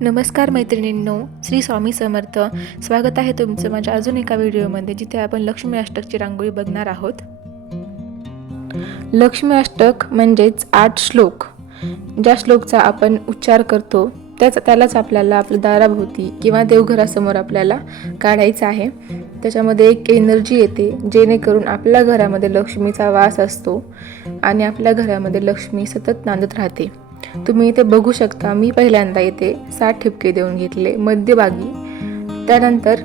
नमस्कार मैत्रिणींनो श्री स्वामी समर्थ. स्वागत आहे तुमचं माझ्या अजून एका व्हिडिओमध्ये जिथे आपण लक्ष्मी अष्टकची रांगोळी बघणार आहोत. लक्ष्मी अष्टक म्हणजेच आठ श्लोक. ज्या श्लोकचा आपण उच्चार करतो त्याच त्यालाच आपल्याला आपल्या दाराभोवती किंवा देवघरासमोर आपल्याला काढायचं आहे. त्याच्यामध्ये एक एनर्जी येते जेणेकरून आपल्या घरामध्ये लक्ष्मीचा वास असतो आणि आपल्या घरामध्ये लक्ष्मी सतत नांदत राहते. तुम्ही इथे बघू शकता मी पहिल्यांदा इथे सात ठिपके देऊन घेतले मध्यभागी. त्यानंतर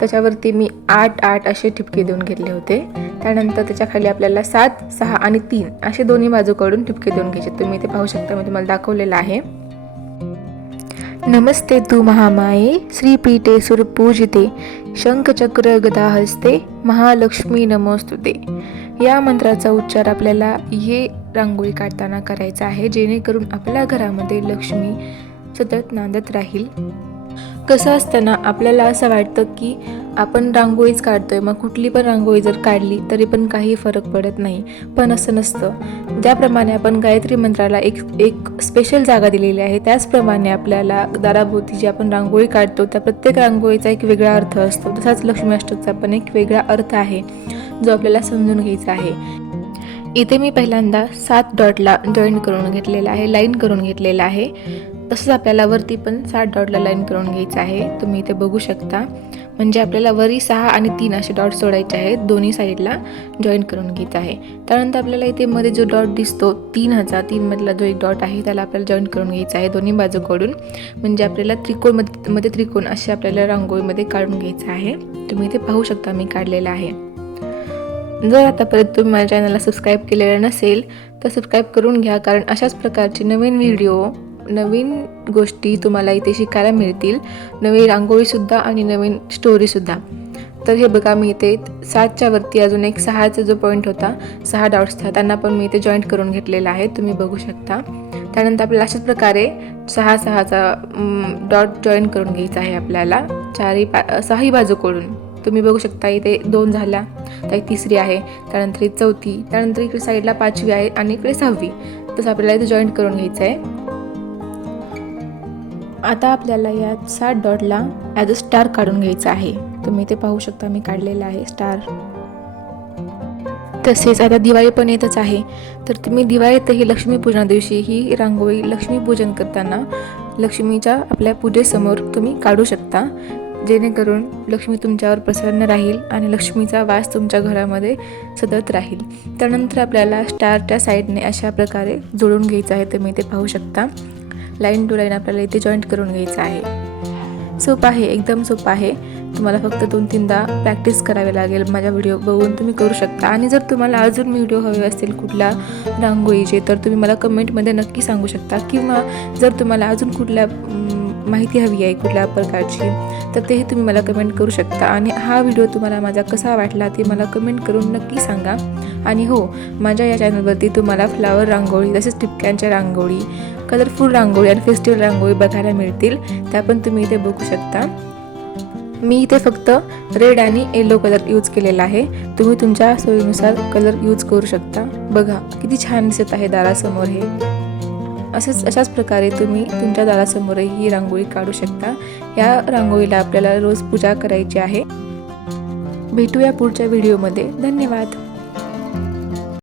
त्याच्यावरती मी आठ आठ असे ठिपके देऊन घेतले होते. त्यानंतर त्याच्याखाली आपल्याला सात सहा आणि तीन असे दोन्ही बाजूकडून ठिपके देऊन घ्यायचे. तुम्ही इथे पाहू शकता मी तुम्हाला दाखवलेलं आहे. नमस्ते तू महामाये श्रीपीठे सुरपूजिते शंखचक्र गदा हस्ते महालक्ष्मी नमोस्तुते. या मंत्राचा उच्चार आपल्याला ये रांगोळी काढताना करायचा आहे जेणेकरून आपल्या घरामध्ये लक्ष्मी सतत नांदत राहील. कसं असताना आपल्याला असं वाटतं की आपण रांगोळीच काढतोय मग कुठली पण रांगोळी जर काढली तरी पण काही फरक पडत नाही. पण असं नसतं. ज्याप्रमाणे आपण गायत्री मंत्राला एक एक स्पेशल जागा दिलेली आहे त्याचप्रमाणे आपल्याला दाराभोवती जी आपण रांगोळी काढतो त्या प्रत्येक रांगोळीचा एक वेगळा अर्थ असतो. तसाच लक्ष्मी अष्टकचा पण एक वेगळा अर्थ आहे जो आपल्याला समजून घ्यायचा आहे. इथे मी पहिल्यांदा सात डॉटला जॉईन करून घेतलेला आहे लाईन करून घेतलेला आहे. तसंच आपल्याला वरती पण सात डॉटला लाईन करून घ्यायचं आहे. तुम्ही इथे बघू शकता. म्हणजे आपल्याला वरी सहा आणि तीन असे डॉट सोडायचे आहेत. दोन्ही साईडला जॉईन करून घ्यायचं आहे. त्यानंतर आपल्याला इथे मध्ये जो डॉट दिसतो तीन हजार तीनमधला जो एक डॉट आहे त्याला आपल्याला जॉईन करून घ्यायचा आहे दोन्ही बाजूकडून. म्हणजे आपल्याला त्रिकोणमध्ये मध्ये त्रिकोण असे आपल्याला रांगोळीमध्ये काढून घ्यायचं आहे. तुम्ही इथे पाहू शकता मी काढलेलं आहे. जर आतापर्यंत तुम्ही माझ्या चॅनलला सबस्क्राईब केलेलं नसेल तर सबस्क्राईब करून घ्या कारण अशाच प्रकारचे नवीन व्हिडिओ नवीन गोष्टी तुम्हाला इथे शिकायला मिळतील. नवीन रांगोळीसुद्धा आणि नवीन स्टोरीसुद्धा तर हे बघा मी इथे सातच्या वरती अजून एक सहाचा जो पॉईंट होता सहा डॉट्सचा त्यांना पण मी इथे जॉईंट करून घेतलेला आहे तुम्ही बघू शकता. त्यानंतर आपल्याला अशाच प्रकारे सहा सहाचा डॉट जॉईन करून घ्यायचा आहे आपल्याला चारही पा सहाही बाजूकडून. तुम्ही बघू शकता इथे दोन झाल्या. त्या तिसरी आहे त्यानंतर ही चौथी त्यानंतर इकडे साईडला पाचवी आहे आणि इकडे सहावी. तसं आपल्याला इथे जॉईंट करून घ्यायचं आहे आता आपल्याला या सात डॉटला ॲज अ स्टार काढून घ्यायचा आहे. तुम्ही इथे पाहू शकता मी काढलेला आहे स्टार तसेच आता दिवाळी पण येतच आहे. तर तुम्ही दिवाळीतही लक्ष्मीपूजना दिवशी ही रांगोळी लक्ष्मीपूजन करताना लक्ष्मीच्या आपल्या पूजेसमोर तुम्ही काढू शकता. जेणेकरून लक्ष्मी तुमच्यावर प्रसन्न राहील आणि लक्ष्मीचा वास तुमच्या घरामध्ये सतत राहील. त्यानंतर आपल्याला स्टारच्या साईडने अशा प्रकारे जोडून घ्यायचं आहे तुम्ही ते पाहू शकता. लाईन टू लाईन आपल्याला इथे जॉईंट करून घ्यायचं आहे. सोपं आहे एकदम सोपं आहे. तुम्हाला फक्त दोन तीनदा प्रॅक्टिस करावी लागेल माझ्या व्हिडिओ बघून तुम्ही करू शकता. आणि जर तुम्हाला अजून व्हिडिओ हवे असतील कुठल्या रांगोळीचे तर तुम्ही मला कमेंटमध्ये नक्की सांगू शकता. किंवा जर तुम्हाला अजून कुठल्या माहिती हवी आहे कुठल्या प्रकारची तर तेही तुम्ही मला कमेंट करू शकता. आणि हा व्हिडिओ तुम्हाला माझा कसा वाटला ते मला कमेंट करून नक्की सांगा. आणि हो माझ्या या चॅनलवरती तुम्हाला फ्लावर रांगोळी तसेच टिपक्यांच्या रांगोळी कलरफुल रांगोळी आणि फेस्टिवल रांगोळी बघायला मिळतील. त्या पण तुम्ही इथे बघू शकता. मी इथे फक्त रेड आणि येलो कलर यूज केलेला आहे. तुम्ही तुमच्या सोयीनुसार कलर यूज करू शकता. बघा किती छान दिसत आहे दारासमोर हे. असंच अशाच प्रकारे तुम्ही तुमच्या दारासमोरही ही रांगोळी काढू शकता. या रांगोळीला आपल्याला रोज पूजा करायची आहे. भेटूया पुढच्या व्हिडिओमध्ये. धन्यवाद.